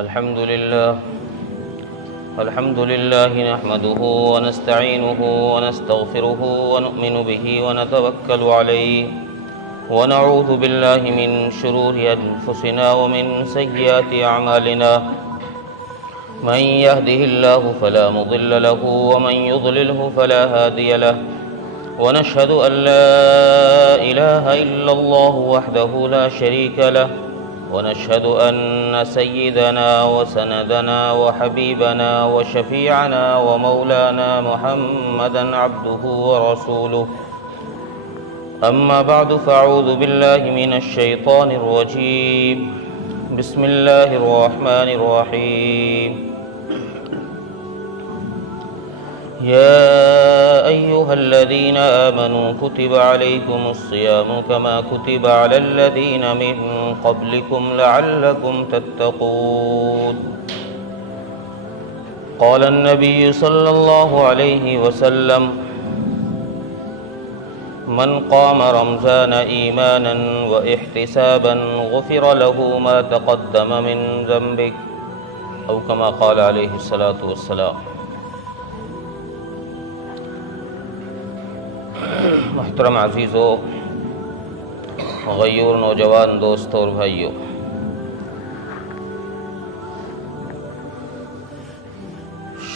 الحمد لله نحمده ونستعينه ونستغفره ونؤمن به ونتوكل عليه ونعوذ بالله من شرور أنفسنا ومن سيئات أعمالنا من يهده الله فلا مضل له ومن يضلله فلا هادي له ونشهد أن لا إله إلا الله وحده لا شريك له ونشهد أن سيدنا وسندنا وحبيبنا وشفيعنا ومولانا محمدا عبده ورسوله أما بعد فأعوذ بالله من الشيطان الرجيم بسم الله الرحمن الرحيم يا أيها الذين آمنوا كتب عليكم الصيام كما كتب على الذين من قبلكم لعلكم تتقون قال النبي صلى الله عليه وسلم من قام رمضان إيمانا واحتسابا غفر له ما تقدم من ذنبه أو كما قال عليه الصلاة والسلام۔ محترم عزیزو، غیور نوجوان دوستوں اور بھائیوں،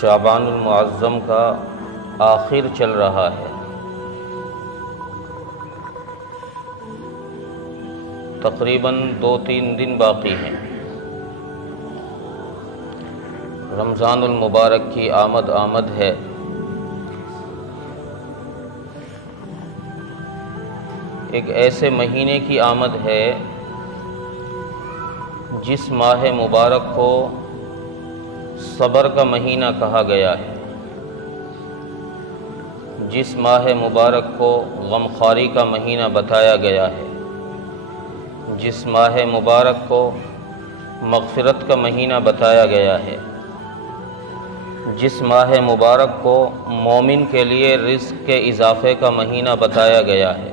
شعبان المعظم کا آخر چل رہا ہے۔ تقریباً 2-3 دن باقی ہیں۔ رمضان المبارک کی آمد ہے۔ ایک ایسے مہینے کی آمد ہے جس ماہ مبارک کو صبر کا مہینہ کہا گیا ہے، جس ماہ مبارک کو غمخواری کا مہینہ بتایا گیا ہے، جس ماہ مبارک کو مغفرت کا مہینہ بتایا گیا ہے، جس ماہ مبارک کو مومن کے لیے رزق کے اضافے کا مہینہ بتایا گیا ہے۔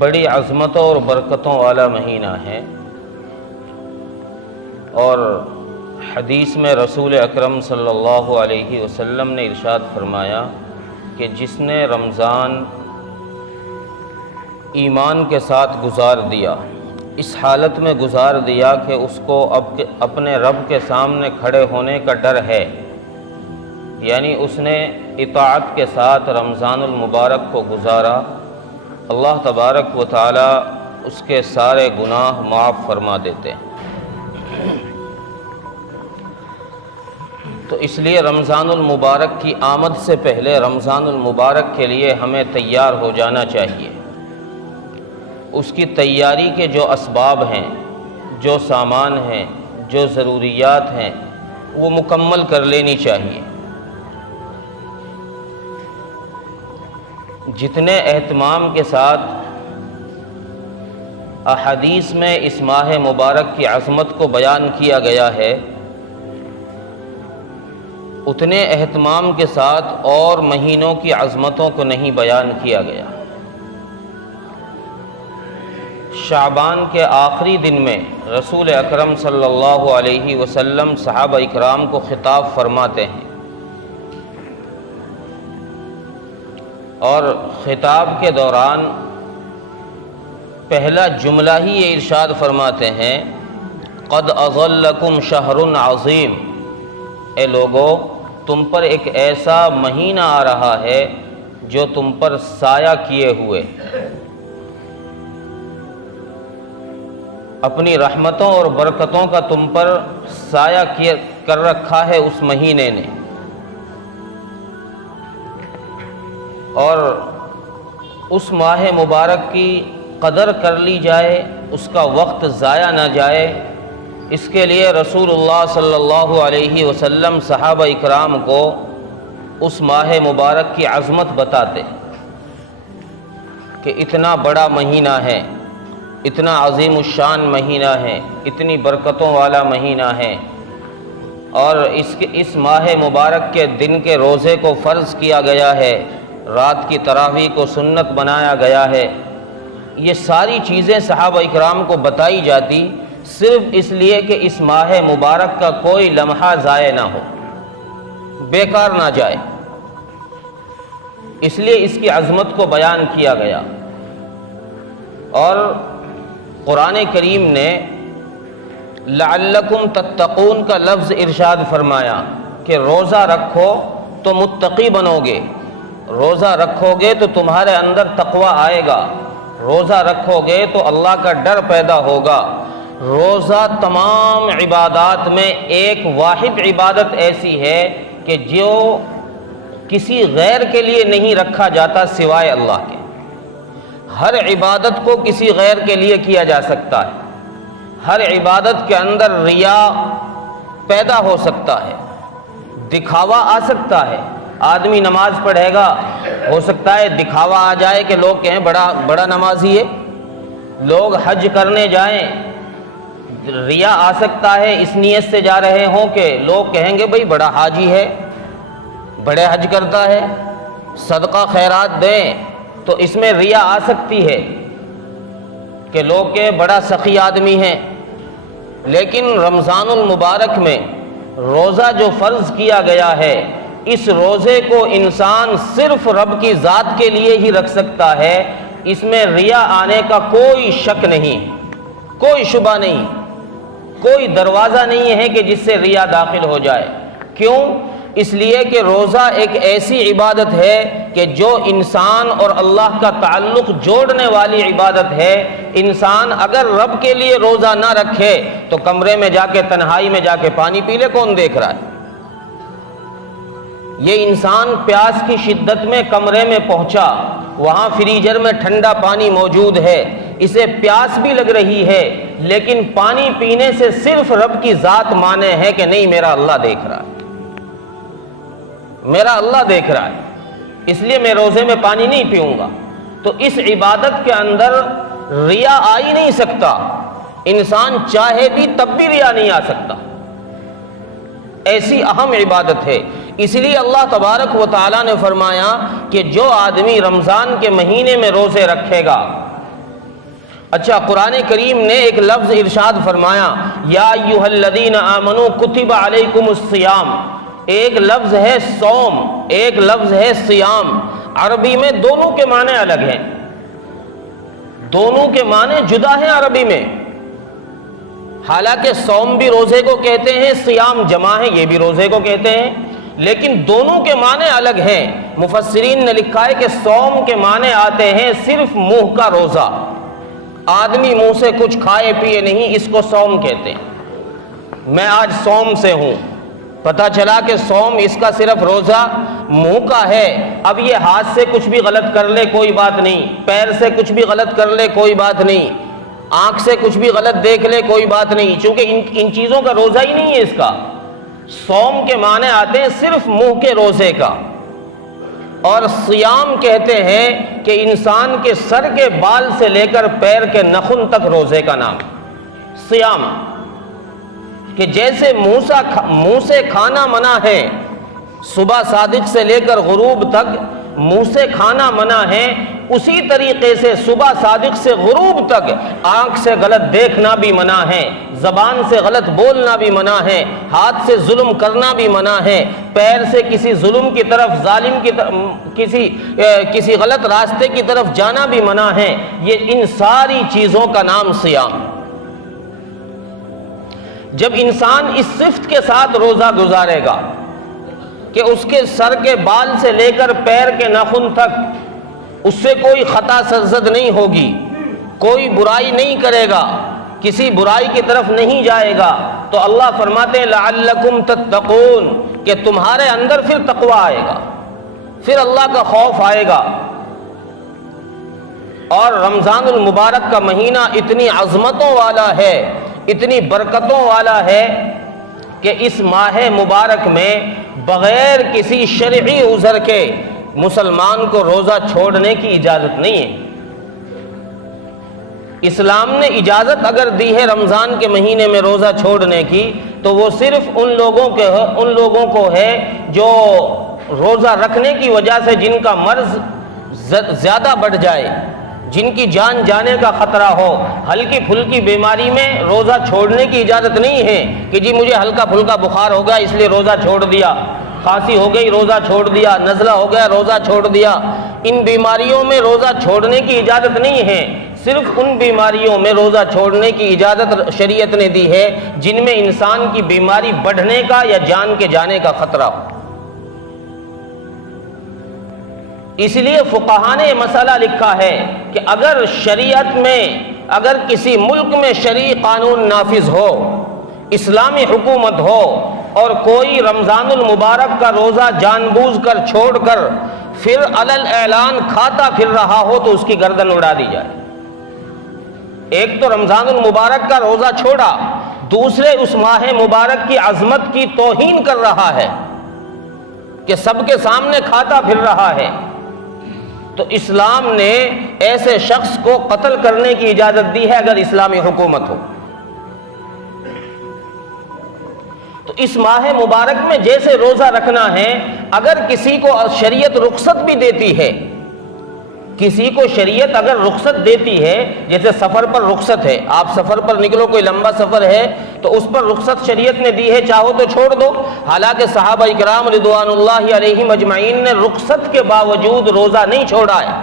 بڑی عظمتوں اور برکتوں والا مہینہ ہے، اور حدیث میں رسول اکرم صلی اللہ علیہ وسلم نے ارشاد فرمایا کہ جس نے رمضان ایمان کے ساتھ گزار دیا، اس حالت میں گزار دیا کہ اس کو اپنے رب کے سامنے کھڑے ہونے کا ڈر ہے، یعنی اس نے اطاعت کے ساتھ رمضان المبارک کو گزارا، اللہ تبارک و تعالی اس کے سارے گناہ معاف فرما دیتے ہیں۔ تو اس لیے رمضان المبارک کی آمد سے پہلے رمضان المبارک کے لیے ہمیں تیار ہو جانا چاہیے۔ اس کی تیاری کے جو اسباب ہیں، جو سامان ہیں، جو ضروریات ہیں، وہ مکمل کر لینی چاہیے۔ جتنے اہتمام کے ساتھ احادیث میں اس ماہ مبارک کی عظمت کو بیان کیا گیا ہے، اتنے اہتمام کے ساتھ اور مہینوں کی عظمتوں کو نہیں بیان کیا گیا۔ شعبان کے آخری دن میں رسول اکرم صلی اللہ علیہ وسلم صحابہ اکرام کو خطاب فرماتے ہیں، اور خطاب کے دوران پہلا جملہ ہی یہ ارشاد فرماتے ہیں، قد اظلکم شہر عظیم، اے لوگو تم پر ایک ایسا مہینہ آ رہا ہے جو تم پر سایہ کیے ہوئے، اپنی رحمتوں اور برکتوں کا تم پر سایہ کر رکھا ہے اس مہینے نے، اور اس ماہ مبارک کی قدر کر لی جائے، اس کا وقت ضائع نہ جائے، اس کے لیے رسول اللہ صلی اللہ علیہ وسلم صحابہ اکرام کو اس ماہ مبارک کی عظمت بتاتے کہ اتنا بڑا مہینہ ہے، اتنا عظیم الشان مہینہ ہے، اتنی برکتوں والا مہینہ ہے، اور اس ماہ مبارک کے دن کے روزے کو فرض کیا گیا ہے، رات کی تراویح کو سنت بنایا گیا ہے، یہ ساری چیزیں صحابہ اکرام کو بتائی جاتی صرف اس لیے کہ اس ماہ مبارک کا کوئی لمحہ ضائع نہ ہو، بیکار نہ جائے، اس لیے اس کی عظمت کو بیان کیا گیا۔ اور قرآن کریم نے لعلکم تتقون کا لفظ ارشاد فرمایا کہ روزہ رکھو تو متقی بنو گے، روزہ رکھو گے تو تمہارے اندر تقوی آئے گا، روزہ رکھو گے تو اللہ کا ڈر پیدا ہوگا۔ روزہ تمام عبادات میں ایک واحد عبادت ایسی ہے کہ جو کسی غیر کے لیے نہیں رکھا جاتا سوائے اللہ کے۔ ہر عبادت کو کسی غیر کے لیے کیا جا سکتا ہے، ہر عبادت کے اندر ریا پیدا ہو سکتا ہے، دکھاوا آ سکتا ہے۔ آدمی نماز پڑھے گا، ہو سکتا ہے دکھاوا آ جائے کہ لوگ کہیں بڑا نمازی ہے۔ لوگ حج کرنے جائیں، ریا آ سکتا ہے، اس نیت سے جا رہے ہوں کہ لوگ کہیں گے بھئی بڑا حاجی ہے، بڑے حج کرتا ہے، صدقہ خیرات دیں، تو اس میں ریا آ سکتی ہے کہ لوگ کہ بڑا سخی آدمی ہے۔ لیکن رمضان المبارک میں روزہ جو فرض کیا گیا ہے، اس روزے کو انسان صرف رب کی ذات کے لیے ہی رکھ سکتا ہے، اس میں ریا آنے کا کوئی شک نہیں، کوئی شبہ نہیں، کوئی دروازہ نہیں ہے کہ جس سے ریا داخل ہو جائے۔ کیوں؟ اس لیے کہ روزہ ایک ایسی عبادت ہے کہ جو انسان اور اللہ کا تعلق جوڑنے والی عبادت ہے۔ انسان اگر رب کے لیے روزہ نہ رکھے تو کمرے میں جا کے تنہائی میں جا کے پانی پی لے، کون دیکھ رہا ہے؟ یہ انسان پیاس کی شدت میں کمرے میں پہنچا، وہاں فریجر میں ٹھنڈا پانی موجود ہے، اسے پیاس بھی لگ رہی ہے، لیکن پانی پینے سے صرف رب کی ذات مانے ہے کہ نہیں میرا اللہ دیکھ رہا ہے، میرا اللہ دیکھ رہا ہے، اس لیے میں روزے میں پانی نہیں پیوں گا۔ تو اس عبادت کے اندر ریا آ ہی نہیں سکتا، انسان چاہے بھی تب بھی ریا نہیں آ سکتا، ایسی اہم عبادت ہے۔ اس لیے اللہ تبارک و تعالیٰ نے فرمایا کہ جو آدمی رمضان کے مہینے میں روزے رکھے گا۔ اچھا، قرآن کریم نے ایک لفظ ارشاد فرمایا، یا ایھا الذین آمنوا کتب علیکم الصیام، ایک لفظ ہے صوم، ایک لفظ ہے صیام۔ عربی میں دونوں کے معنی الگ ہیں، دونوں کے معنی جدا ہیں عربی میں۔ حالانکہ صوم بھی روزے کو کہتے ہیں، صیام جمع ہے یہ بھی روزے کو کہتے ہیں، لیکن دونوں کے معنی الگ ہیں۔ مفسرین نے لکھا ہے کہ صوم کے معنی آتے ہیں صرف منہ کا روزہ، آدمی منہ سے کچھ کھائے پیے نہیں، اس کو صوم کہتے ہیں۔ میں آج صوم سے ہوں، پتہ چلا کہ صوم اس کا صرف روزہ منہ کا ہے۔ اب یہ ہاتھ سے کچھ بھی غلط کر لے کوئی بات نہیں، پیر سے کچھ بھی غلط کر لے کوئی بات نہیں، آنکھ سے کچھ بھی غلط دیکھ لے کوئی بات نہیں، چونکہ ان چیزوں کا روزہ ہی نہیں ہے اس کا۔ صوم کے معنی آتے ہیں صرف منہ کے روزے کا، اور صیام کہتے ہیں کہ انسان کے سر کے بال سے لے کر پیر کے نخن تک روزے کا نام صیام۔ کہ جیسے منہ سے کھانا منع ہے، صبح صادق سے لے کر غروب تک منہ سے کھانا منع ہے، اسی طریقے سے صبح صادق سے غروب تک آنکھ سے غلط دیکھنا بھی منع ہے، زبان سے غلط بولنا بھی منع ہے، ہاتھ سے ظلم کرنا بھی منع ہے، پیر سے کسی ظلم کی طرف، ظالم کی طرف، کسی غلط راستے کی طرف جانا بھی منع ہے۔ یہ ان ساری چیزوں کا نام صیام۔ جب انسان اس صفت کے ساتھ روزہ گزارے گا کہ اس کے سر کے بال سے لے کر پیر کے ناخن تک اس سے کوئی خطا سرزد نہیں ہوگی، کوئی برائی نہیں کرے گا، کسی برائی کی طرف نہیں جائے گا، تو اللہ فرماتے ہیں لعلکم تتقون، کہ تمہارے اندر پھر تقوی آئے گا، پھر اللہ کا خوف آئے گا۔ اور رمضان المبارک کا مہینہ اتنی عظمتوں والا ہے، اتنی برکتوں والا ہے کہ اس ماہ مبارک میں بغیر کسی شرعی عذر کے مسلمان کو روزہ چھوڑنے کی اجازت نہیں ہے۔ اسلام نے اجازت اگر دی ہے رمضان کے مہینے میں روزہ چھوڑنے کی، تو وہ صرف ان لوگوں کو ہے جو روزہ رکھنے کی وجہ سے جن کا مرض زیادہ بڑھ جائے، جن کی جان جانے کا خطرہ ہو، ہلکی پھلکی بیماری میں روزہ چھوڑنے کی اجازت نہیں ہے کہ جی مجھے ہلکا پھلکا بخار ہو گیا اس لیے روزہ چھوڑ دیا، کھانسی ہو گئی روزہ چھوڑ دیا، نزلہ ہو گیا روزہ چھوڑ دیا۔ ان بیماریوں میں روزہ چھوڑنے کی اجازت نہیں ہے، صرف ان بیماریوں میں روزہ چھوڑنے کی اجازت شریعت نے دی ہے جن میں انسان کی بیماری بڑھنے کا یا جان کے جانے کا خطرہ ہو۔ اس لیے فقہاء نے یہ مسئلہ لکھا ہے کہ اگر شریعت میں، اگر کسی ملک میں شرعی قانون نافذ ہو، اسلامی حکومت ہو، اور کوئی رمضان المبارک کا روزہ جان بوجھ کر چھوڑ کر پھر علل اعلان کھاتا پھر رہا ہو تو اس کی گردن اڑا دی جائے۔ ایک تو رمضان المبارک کا روزہ چھوڑا، دوسرے اس ماہ مبارک کی عظمت کی توہین کر رہا ہے کہ سب کے سامنے کھاتا پھر رہا ہے، تو اسلام نے ایسے شخص کو قتل کرنے کی اجازت دی ہے اگر اسلامی حکومت ہو۔ تو اس ماہ مبارک میں جیسے روزہ رکھنا ہے، اگر کسی کو شریعت رخصت بھی دیتی ہے، کسی کو شریعت اگر رخصت دیتی ہے، جیسے سفر پر رخصت ہے، آپ سفر پر نکلو، کوئی لمبا سفر ہے تو اس پر رخصت شریعت نے دی ہے، چاہو تو چھوڑ دو۔ حالانکہ صحابہ اکرام رضوان اللہ علیہم اجمعین نے رخصت کے باوجود روزہ نہیں چھوڑا ہے۔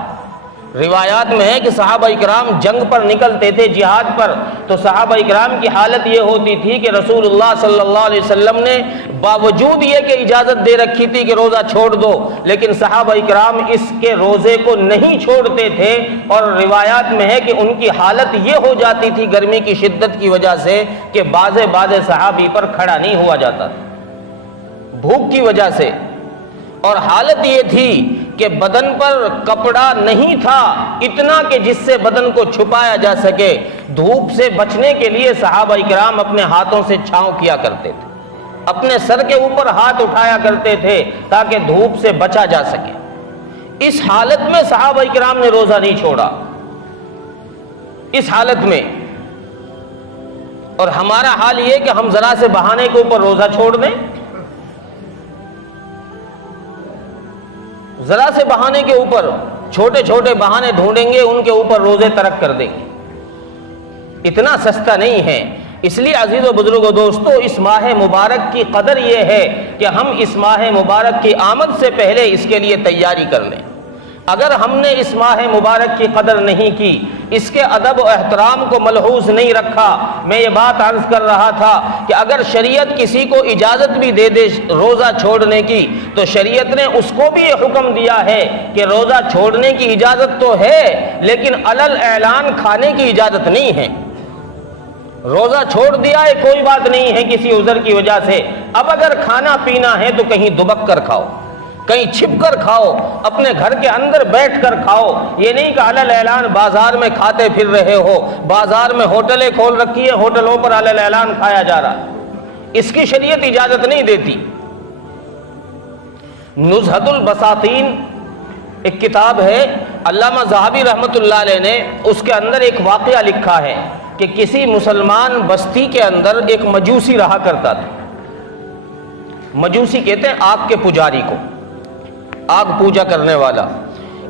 روایات میں ہے کہ صحابہ اکرام جنگ پر نکلتے تھے، جہاد پر، تو صحابہ اکرام کی حالت یہ ہوتی تھی کہ رسول اللہ صلی اللہ علیہ وسلم نے باوجود یہ کہ اجازت دے رکھی تھی کہ روزہ چھوڑ دو، لیکن صحابہ اکرام اس کے روزے کو نہیں چھوڑتے تھے، اور روایات میں ہے کہ ان کی حالت یہ ہو جاتی تھی گرمی کی شدت کی وجہ سے کہ بعض صحابی پر کھڑا نہیں ہوا جاتا تھا بھوک کی وجہ سے، اور حالت یہ تھی کہ بدن پر کپڑا نہیں تھا اتنا کہ جس سے بدن کو چھپایا جا سکے۔ دھوپ سے بچنے کے لیے صحابہ اکرام اپنے ہاتھوں سے چھاؤں کیا کرتے تھے، اپنے سر کے اوپر ہاتھ اٹھایا کرتے تھے تاکہ دھوپ سے بچا جا سکے۔ اس حالت میں صحابہ اکرام نے روزہ نہیں چھوڑا، اس حالت میں۔ اور ہمارا حال یہ کہ ہم ذرا سے بہانے کے اوپر روزہ چھوڑ دیں، ذرا سے بہانے کے اوپر چھوٹے چھوٹے بہانے ڈھونڈیں گے، ان کے اوپر روزے ترک کر دیں گے۔ اتنا سستا نہیں ہے۔ اس لیے عزیز و بزرگو دوستو، اس ماہ مبارک کی قدر یہ ہے کہ ہم اس ماہ مبارک کی آمد سے پہلے اس کے لیے تیاری کر لیں۔ اگر ہم نے اس ماہ مبارک کی قدر نہیں کی، اس کے ادب و احترام کو ملحوظ نہیں رکھا، میں یہ بات عرض کر رہا تھا کہ اگر شریعت کسی کو اجازت بھی دے دے روزہ چھوڑنے کی، تو شریعت نے اس کو بھی یہ حکم دیا ہے کہ روزہ چھوڑنے کی اجازت تو ہے لیکن علل اعلان کھانے کی اجازت نہیں ہے۔ روزہ چھوڑ دیا ہے کوئی بات نہیں ہے کسی عذر کی وجہ سے، اب اگر کھانا پینا ہے تو کہیں دبک کر کھاؤ، کہیں چھپ کر کھاؤ، اپنے گھر کے اندر بیٹھ کر کھاؤ۔ یہ نہیں کہ علل اعلان بازار میں کھاتے پھر رہے ہو، بازار میں ہوٹلیں کھول رکھی ہے، ہوٹلوں پر علل اعلان کھایا جا رہا ہے، اس کی شریعت اجازت نہیں دیتی۔ نزہۃ البساطین ایک کتاب ہے، علامہ ذہبی رحمۃ اللہ علیہ نے اس کے اندر ایک واقعہ لکھا ہے کہ کسی مسلمان بستی کے اندر ایک مجوسی رہا کرتا تھا۔ مجوسی کہتے ہیں آگ کے پجاری کو، آگ پوجا کرنے والا۔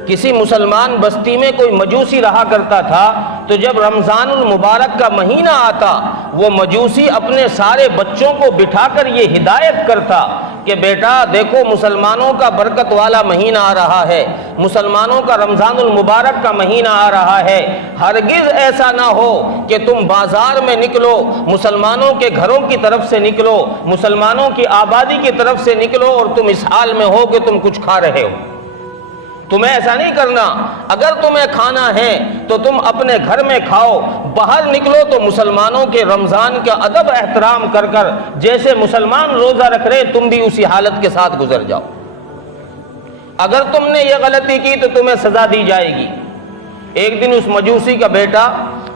کسی مسلمان بستی میں کوئی مجوسی رہا کرتا تھا، تو جب رمضان المبارک کا مہینہ آتا، وہ مجوسی اپنے سارے بچوں کو بٹھا کر یہ ہدایت کرتا کہ بیٹا دیکھو مسلمانوں کا برکت والا مہینہ آ رہا ہے، مسلمانوں کا رمضان المبارک کا مہینہ آ رہا ہے، ہرگز ایسا نہ ہو کہ تم بازار میں نکلو، مسلمانوں کے گھروں کی طرف سے نکلو، مسلمانوں کی آبادی کی طرف سے نکلو اور تم اس حال میں ہو کہ تم کچھ کھا رہے ہو۔ تمہیں ایسا نہیں کرنا، اگر تمہیں کھانا ہے تو تم اپنے گھر میں کھاؤ، باہر نکلو تو مسلمانوں کے رمضان کا ادب احترام کر کر جیسے مسلمان روزہ رکھ رہے تم بھی اسی حالت کے ساتھ گزر جاؤ۔ اگر تم نے یہ غلطی کی تو تمہیں سزا دی جائے گی۔ ایک دن اس مجوسی کا بیٹا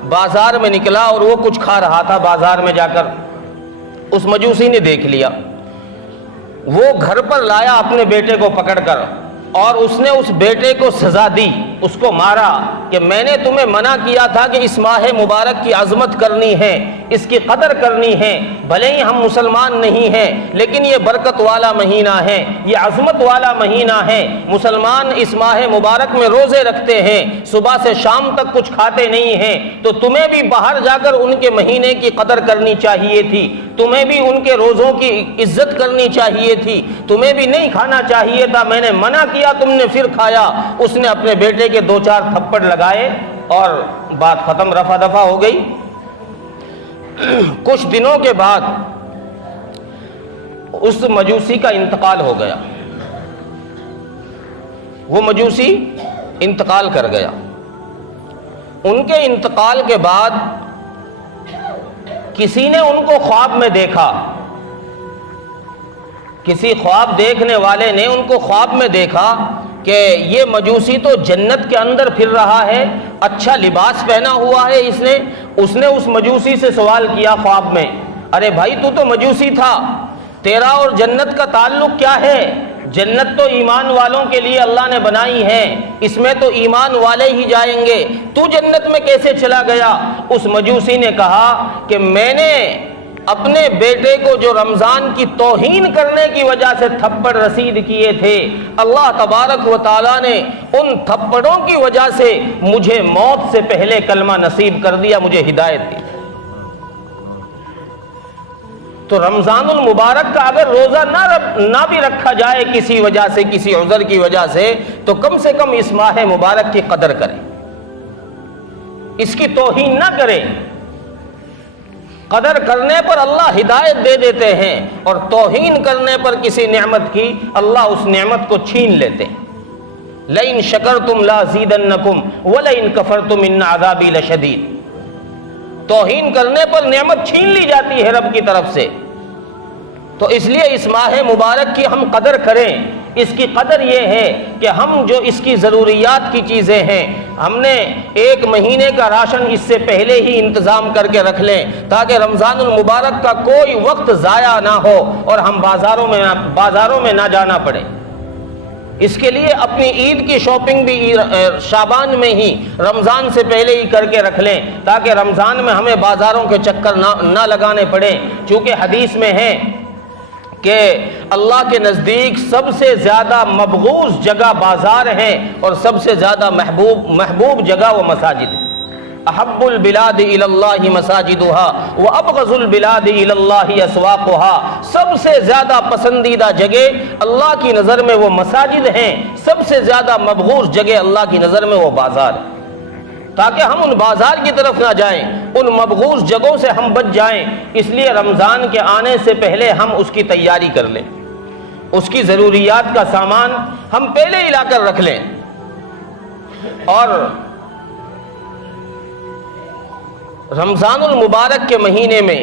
بازار میں نکلا اور وہ کچھ کھا رہا تھا، بازار میں جا کر اس مجوسی نے دیکھ لیا، وہ گھر پر لایا اپنے بیٹے کو پکڑ کر اور اس نے اس بیٹے کو سزا دی، اس کو مارا کہ میں نے تمہیں منع کیا تھا کہ اس ماہ مبارک کی عظمت کرنی ہے، اس کی قدر کرنی ہے، بھلے ہی ہم مسلمان نہیں ہیں لیکن یہ برکت والا مہینہ ہے، یہ عظمت والا مہینہ ہے، مسلمان اس ماہ مبارک میں روزے رکھتے ہیں، صبح سے شام تک کچھ کھاتے نہیں ہیں، تو تمہیں بھی باہر جا کر ان کے مہینے کی قدر کرنی چاہیے تھی، تمہیں بھی ان کے روزوں کی عزت کرنی چاہیے تھی، تمہیں بھی نہیں کھانا چاہیے تھا، میں نے منع کیا تم نے پھر کھایا۔ اس نے اپنے بیٹے کے 2-4 تھپڑ لگائے اور بات ختم، رفع دفع ہو گئی۔ کچھ دنوں کے بعد اس مجوسی کا انتقال ہو گیا، وہ مجوسی انتقال کر گیا۔ ان کے انتقال کے بعد کسی نے ان کو خواب میں دیکھا، کسی خواب دیکھنے والے نے ان کو خواب میں دیکھا کہ یہ مجوسی تو جنت کے اندر پھر رہا ہے، اچھا لباس پہنا ہوا ہے اس نے اس مجوسی سے سوال کیا خواب میں، ارے بھائی تو مجوسی تھا، تیرا اور جنت کا تعلق کیا ہے؟ جنت تو ایمان والوں کے لیے اللہ نے بنائی ہے، اس میں تو ایمان والے ہی جائیں گے، تو جنت میں کیسے چلا گیا؟ اس مجوسی نے کہا کہ میں نے اپنے بیٹے کو جو رمضان کی توہین کرنے کی وجہ سے تھپڑ رسید کیے تھے، اللہ تبارک و تعالیٰ نے ان تھپڑوں کی وجہ سے مجھے موت سے پہلے کلمہ نصیب کر دیا، مجھے ہدایت دی۔ تو رمضان المبارک کا اگر روزہ نہ بھی رکھا جائے کسی وجہ سے، کسی عذر کی وجہ سے، تو کم سے کم اس ماہ مبارک کی قدر کریں، اس کی توہین نہ کریں۔ قدر کرنے پر اللہ ہدایت دے دیتے ہیں، اور توہین کرنے پر کسی نعمت کی اللہ اس نعمت کو چھین لیتے ہیں۔ لَئِن شَكَرْتُمْ لَأَزِيدَنَّكُمْ وَلَئِن كَفَرْتُمْ إِنَّ عَذَابِي لَشَدِيدٌ۔ توہین کرنے پر نعمت چھین لی جاتی ہے رب کی طرف سے۔ تو اس لیے اس ماہ مبارک کی ہم قدر کریں۔ اس کی قدر یہ ہے کہ ہم جو اس کی ضروریات کی چیزیں ہیں، ہم نے 1 مہینے کا راشن اس سے پہلے ہی انتظام کر کے رکھ لیں، تاکہ رمضان المبارک کا کوئی وقت ضائع نہ ہو اور ہم بازاروں میں نہ جانا پڑے۔ اس کے لیے اپنی عید کی شاپنگ بھی شعبان میں ہی، رمضان سے پہلے ہی کر کے رکھ لیں، تاکہ رمضان میں ہمیں بازاروں کے چکر نہ لگانے پڑے۔ چونکہ حدیث میں ہے کہ اللہ کے نزدیک سب سے زیادہ مبغوض جگہ بازار ہے، اور سب سے زیادہ محبوب جگہ وہ مساجد ہے۔ احب البلاد الی اللہ مساجدها وابغض البلاد الی اللہ اسواقها۔ سب سے زیادہ پسندیدہ جگہ اللہ کی نظر میں وہ مساجد ہیں، سب سے زیادہ مبغوض جگہ اللہ کی نظر میں وہ بازار ہے۔ تاکہ ہم ان بازار کی طرف نہ جائیں، ان مبغوض جگہوں سے ہم بچ جائیں، اس لیے رمضان کے آنے سے پہلے ہم اس کی تیاری کر لیں، اس کی ضروریات کا سامان ہم پہلے ہی لا کر رکھ لیں۔ اور رمضان المبارک کے مہینے میں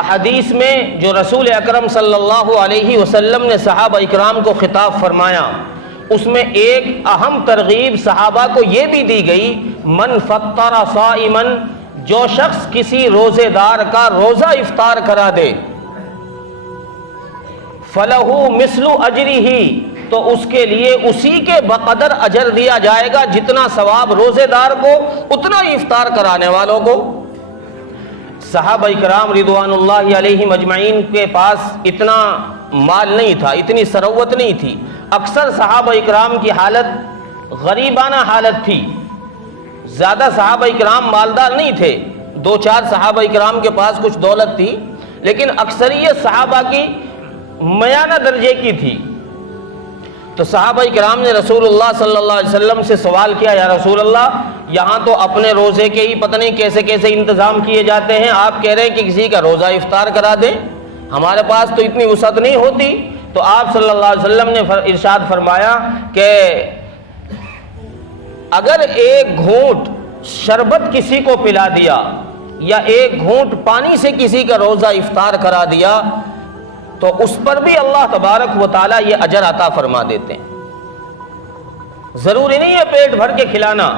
احادیث میں جو رسول اکرم صلی اللہ علیہ وسلم نے صحابہ اکرام کو خطاب فرمایا، اس میں ایک اہم ترغیب صحابہ کو یہ بھی دی گئی، من فطر صائما، جو شخص کسی روزے دار کا روزہ افطار کرا دے، فلہ مثل اجرہ، تو اس کے لیے اسی کے بقدر اجر دیا جائے گا، جتنا ثواب روزے دار کو اتنا ہی افطار کرانے والوں کو۔ صحابہ کرام رضوان اللہ علیہم اجمعین کے پاس اتنا مال نہیں تھا، اتنی ثروت نہیں تھی، اکثر صحابہ کرام کی حالت غریبانہ حالت تھی، زیادہ صحابہ کرام مالدار نہیں تھے، 2-4 صحابہ کرام کے پاس کچھ دولت تھی، لیکن اکثریت صحابہ کی میانہ درجے کی تھی۔ تو صحابہ کرام نے رسول اللہ صلی اللہ علیہ وسلم سے سوال کیا، یا رسول اللہ، یہاں تو اپنے روزے کے ہی پتہ نہیں کیسے کیسے انتظام کیے جاتے ہیں، آپ کہہ رہے ہیں کہ کسی کا روزہ افطار کرا دیں، ہمارے پاس تو اتنی وسعت نہیں ہوتی۔ تو آپ صلی اللہ علیہ وسلم نے ارشاد فرمایا کہ اگر ایک گھونٹ شربت کسی کو پلا دیا، یا ایک گھونٹ پانی سے کسی کا روزہ افطار کرا دیا، تو اس پر بھی اللہ تبارک و تعالیٰ یہ اجر عطا فرما دیتے ہیں۔ ضروری نہیں ہے پیٹ بھر کے کھلانا،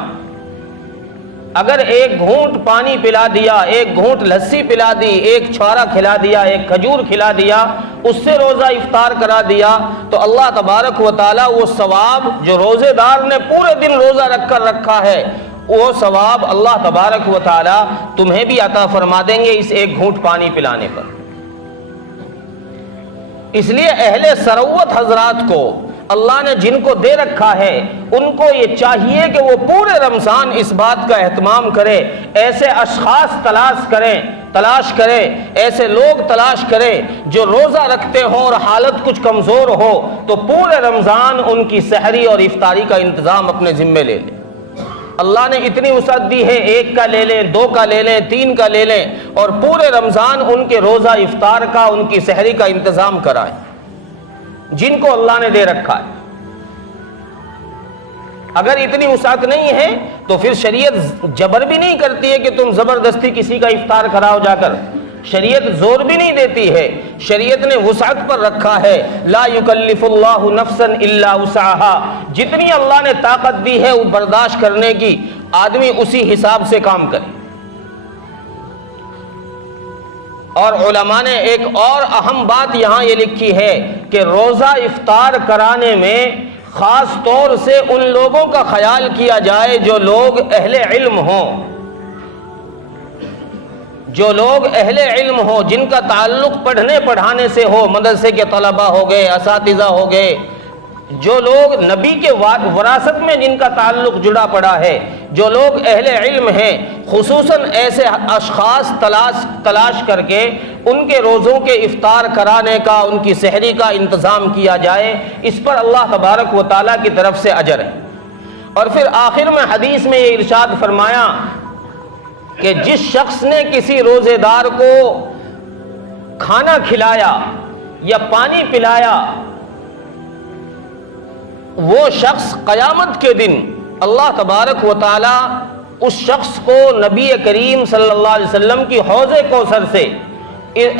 اگر ایک گھونٹ پانی پلا دیا، ایک گھونٹ لسی پلا دی، ایک چھوارا کھلا دیا، ایک کھجور کھلا دیا، اس سے روزہ افطار کرا دیا تو اللہ تبارک و تعالیٰ وہ ثواب جو روزے دار نے پورے دن روزہ رکھ کر رکھا ہے وہ ثواب اللہ تبارک و تعالیٰ تمہیں بھی عطا فرما دیں گے اس ایک گھونٹ پانی پلانے پر۔ اس لیے اہل ثروت حضرات کو اللہ نے جن کو دے رکھا ہے ان کو یہ چاہیے کہ وہ پورے رمضان اس بات کا اہتمام کرے، ایسے اشخاص تلاش کریں، ایسے لوگ تلاش کریں جو روزہ رکھتے ہوں اور حالت کچھ کمزور ہو تو پورے رمضان ان کی سحری اور افطاری کا انتظام اپنے ذمے لے لیں۔ اللہ نے اتنی وسعت دی ہے، 1 کا لے لیں، 2 کا لے لیں، 3 کا لے لیں اور پورے رمضان ان کے روزہ افطار کا، ان کی سحری کا انتظام کرائیں جن کو اللہ نے دے رکھا ہے۔ اگر اتنی وسعت نہیں ہے تو پھر شریعت جبر بھی نہیں کرتی ہے کہ تم زبردستی کسی کا افطار کراؤ جا کر، شریعت زور بھی نہیں دیتی ہے، شریعت نے وسعت پر رکھا ہے، لا یکلف اللہ نفسا الا وسعها، جتنی اللہ نے طاقت دی ہے وہ برداشت کرنے کی، آدمی اسی حساب سے کام کرے۔ اور علماء نے ایک اور اہم بات یہاں یہ لکھی ہے کہ روزہ افطار کرانے میں خاص طور سے ان لوگوں کا خیال کیا جائے جو لوگ اہل علم ہوں، جو لوگ اہل علم ہوں، جن کا تعلق پڑھنے پڑھانے سے ہو، مدرسے کے طلبہ ہو گئے، اساتذہ ہو گئے، جو لوگ نبی کے وراثت میں جن کا تعلق جڑا پڑا ہے، جو لوگ اہل علم ہیں، خصوصاً ایسے اشخاص تلاش کر کے ان کے روزوں کے افطار کرانے کا، ان کی سحری کا انتظام کیا جائے، اس پر اللہ تبارک و تعالیٰ کی طرف سے اجر ہے۔ اور پھر آخر میں حدیث میں یہ ارشاد فرمایا کہ جس شخص نے کسی روزے دار کو کھانا کھلایا یا پانی پلایا، وہ شخص قیامت کے دن اللہ تبارک و تعالی اس شخص کو نبی کریم صلی اللہ علیہ وسلم کی حوض کوثر سے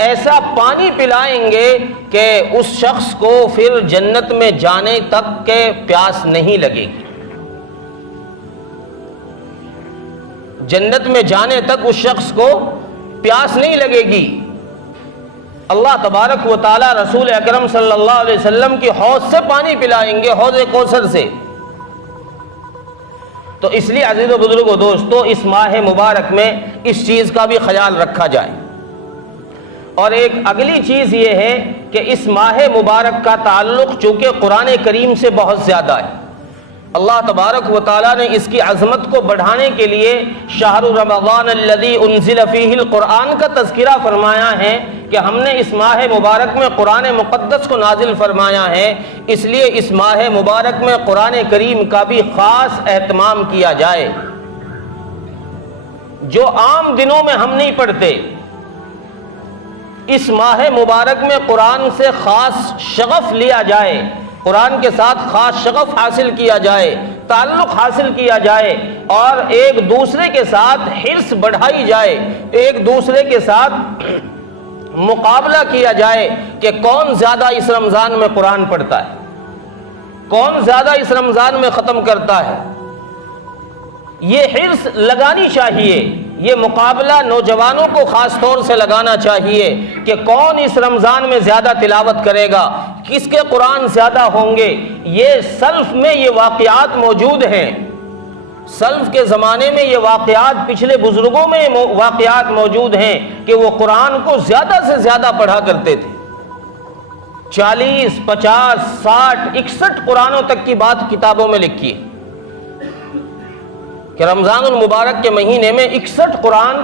ایسا پانی پلائیں گے کہ اس شخص کو پھر جنت میں جانے تک کے پیاس نہیں لگے گی، جنت میں جانے تک اس شخص کو پیاس نہیں لگے گی۔ اللہ تبارک و تعالی رسول اکرم صلی اللہ علیہ وسلم کی حوض سے پانی پلائیں گے، حوض کوثر سے۔ تو اس لیے عزیز و بزرگو دوستو، اس ماہ مبارک میں اس چیز کا بھی خیال رکھا جائے۔ اور ایک اگلی چیز یہ ہے کہ اس ماہ مبارک کا تعلق چونکہ قرآن کریم سے بہت زیادہ ہے، اللہ تبارک و تعالیٰ نے اس کی عظمت کو بڑھانے کے لیے شہر رمضان الذی انزل فیہ القرآن کا تذکرہ فرمایا ہے کہ ہم نے اس ماہ مبارک میں قرآن مقدس کو نازل فرمایا ہے، اس لیے اس ماہ مبارک میں قرآن کریم کا بھی خاص اہتمام کیا جائے۔ جو عام دنوں میں ہم نہیں پڑھتے، اس ماہ مبارک میں قرآن سے خاص شغف لیا جائے، قرآن کے ساتھ خاص شغف حاصل کیا جائے، تعلق حاصل کیا جائے اور ایک دوسرے کے ساتھ حرص بڑھائی جائے، ایک دوسرے کے ساتھ مقابلہ کیا جائے کہ کون زیادہ اس رمضان میں قرآن پڑھتا ہے، کون زیادہ اس رمضان میں ختم کرتا ہے۔ یہ حرص لگانی چاہیے، یہ مقابلہ نوجوانوں کو خاص طور سے لگانا چاہیے کہ کون اس رمضان میں زیادہ تلاوت کرے گا، کس کے قرآن زیادہ ہوں گے۔ یہ سلف میں یہ واقعات موجود ہیں، سلف کے زمانے میں یہ واقعات، پچھلے بزرگوں میں واقعات موجود ہیں کہ وہ قرآن کو زیادہ سے زیادہ پڑھا کرتے تھے۔ 40، 50، 60، 61 قرآنوں تک کی بات کتابوں میں لکھی ہے کہ رمضان المبارک کے مہینے میں 61 قرآن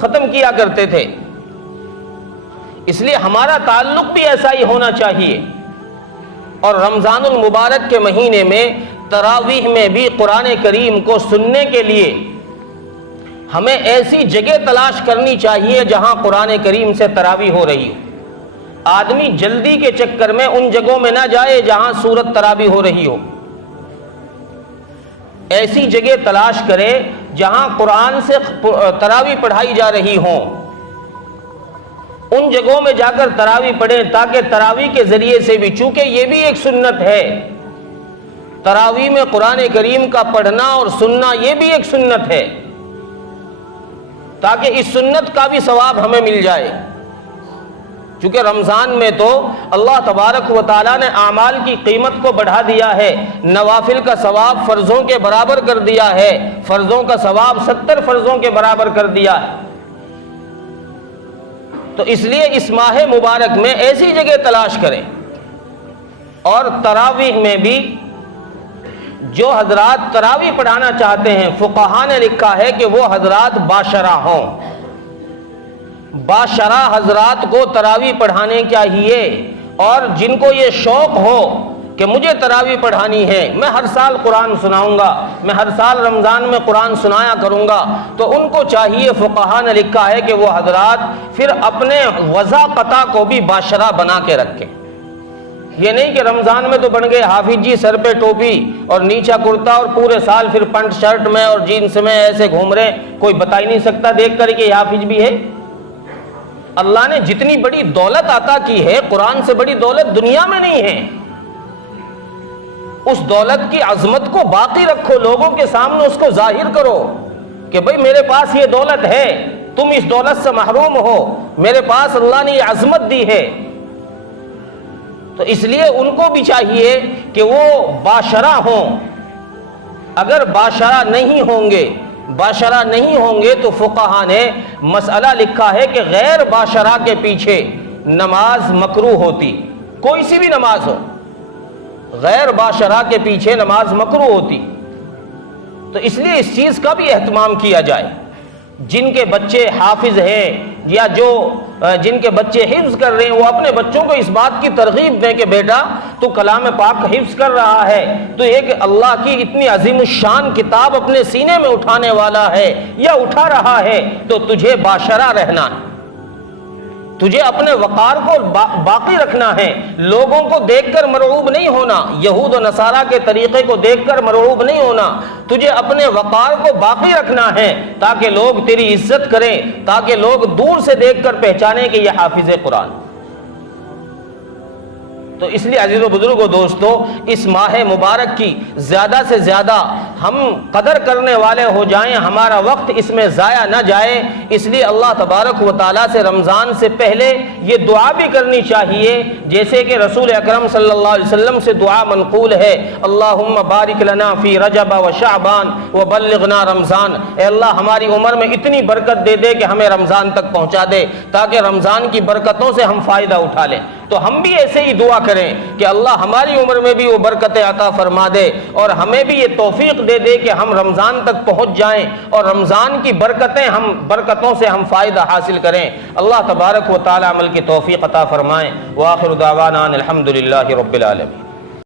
ختم کیا کرتے تھے۔ اس لیے ہمارا تعلق بھی ایسا ہی ہونا چاہیے۔ اور رمضان المبارک کے مہینے میں تراویح میں بھی قرآن کریم کو سننے کے لیے ہمیں ایسی جگہ تلاش کرنی چاہیے جہاں قرآن کریم سے تراویح ہو رہی ہو۔ آدمی جلدی کے چکر میں ان جگہوں میں نہ جائے جہاں سورت تراویح ہو رہی ہو، ایسی جگہ تلاش کرے جہاں قرآن سے تراویح پڑھائی جا رہی ہوں، ان جگہوں میں جا کر تراویح پڑھیں تاکہ تراویح کے ذریعے سے بھی، چونکہ یہ بھی ایک سنت ہے، تراویح میں قرآن کریم کا پڑھنا اور سننا یہ بھی ایک سنت ہے، تاکہ اس سنت کا بھی ثواب ہمیں مل جائے۔ چونکہ رمضان میں تو اللہ تبارک و تعالیٰ نے اعمال کی قیمت کو بڑھا دیا ہے، نوافل کا ثواب فرضوں کے برابر کر دیا ہے، فرضوں کا ثواب 70 فرضوں کے برابر کر دیا ہے۔ تو اس لیے اس ماہ مبارک میں ایسی جگہ تلاش کریں، اور تراویح میں بھی جو حضرات تراویح پڑھانا چاہتے ہیں، فقہاء نے لکھا ہے کہ وہ حضرات باشرہ ہوں، باشرہ حضرات کو تراویح پڑھانے چاہیے، اور جن کو یہ شوق ہو کہ مجھے تراویح پڑھانی ہے، میں ہر سال قرآن سناؤں گا، میں ہر سال رمضان میں قرآن سنایا کروں گا، تو ان کو چاہیے، فقہاء نے لکھا ہے کہ وہ حضرات پھر اپنے وضاقتہ کو بھی باشرہ بنا کے رکھیں۔ یہ نہیں کہ رمضان میں تو بن گئے حافظ جی، سر پہ ٹوپی اور نیچا کرتا، اور پورے سال پھر پنٹ شرٹ میں اور جینس میں ایسے گھوم رہے، کوئی بتا ہی نہیں سکتا دیکھ کر کہ یہ حافظ بھی ہے۔ اللہ نے جتنی بڑی دولت عطا کی ہے، قرآن سے بڑی دولت دنیا میں نہیں ہے۔ اس دولت کی عظمت کو باقی رکھو، لوگوں کے سامنے اس کو ظاہر کرو کہ بھئی میرے پاس یہ دولت ہے، تم اس دولت سے محروم ہو، میرے پاس اللہ نے یہ عظمت دی ہے۔ تو اس لیے ان کو بھی چاہیے کہ وہ باشرہ ہوں۔ اگر باشرہ نہیں ہوں گے تو فقہاء نے مسئلہ لکھا ہے کہ غیر باشرہ کے پیچھے نماز مکروہ ہوتی، کوئی سی بھی نماز ہو، غیر باشرہ کے پیچھے نماز مکروہ ہوتی۔ تو اس لیے اس چیز کا بھی اہتمام کیا جائے۔ جن کے بچے حافظ ہیں یا جن کے بچے حفظ کر رہے ہیں، وہ اپنے بچوں کو اس بات کی ترغیب دیں کہ بیٹا تو کلام پاک حفظ کر رہا ہے، تو ایک اللہ کی اتنی عظیم الشان کتاب اپنے سینے میں اٹھانے والا ہے یا اٹھا رہا ہے، تو تجھے باشرہ رہنا ہے، تجھے اپنے وقار کو باقی رکھنا ہے، لوگوں کو دیکھ کر مرعوب نہیں ہونا، یہود و نصارہ کے طریقے کو دیکھ کر مرعوب نہیں ہونا، تجھے اپنے وقار کو باقی رکھنا ہے تاکہ لوگ تیری عزت کریں، تاکہ لوگ دور سے دیکھ کر پہچانیں کہ یہ حافظ قرآن۔ تو اس لیے عزیز و بزرگو دوستو، اس ماہ مبارک کی زیادہ سے زیادہ ہم قدر کرنے والے ہو جائیں، ہمارا وقت اس میں ضائع نہ جائے۔ اس لیے اللہ تبارک و تعالیٰ سے رمضان سے پہلے یہ دعا بھی کرنی چاہیے، جیسے کہ رسول اکرم صلی اللہ علیہ وسلم سے دعا منقول ہے، اللہم بارک لنا فی رجب و شعبان وبلغنا رمضان۔ اے اللہ ہماری عمر میں اتنی برکت دے دے کہ ہمیں رمضان تک پہنچا دے، تاکہ رمضان کی برکتوں سے ہم فائدہ اٹھا لیں۔ تو ہم بھی ایسے ہی دعا کریں کہ اللہ ہماری عمر میں بھی وہ برکتیں عطا فرما دے، اور ہمیں بھی یہ توفیق دے دے کہ ہم رمضان تک پہنچ جائیں اور رمضان کی برکتوں سے ہم فائدہ حاصل کریں۔ اللہ تبارک و تعالی عمل کی توفیق عطا فرمائیں۔ وآخر دعوانا الحمدللہ رب العالمین۔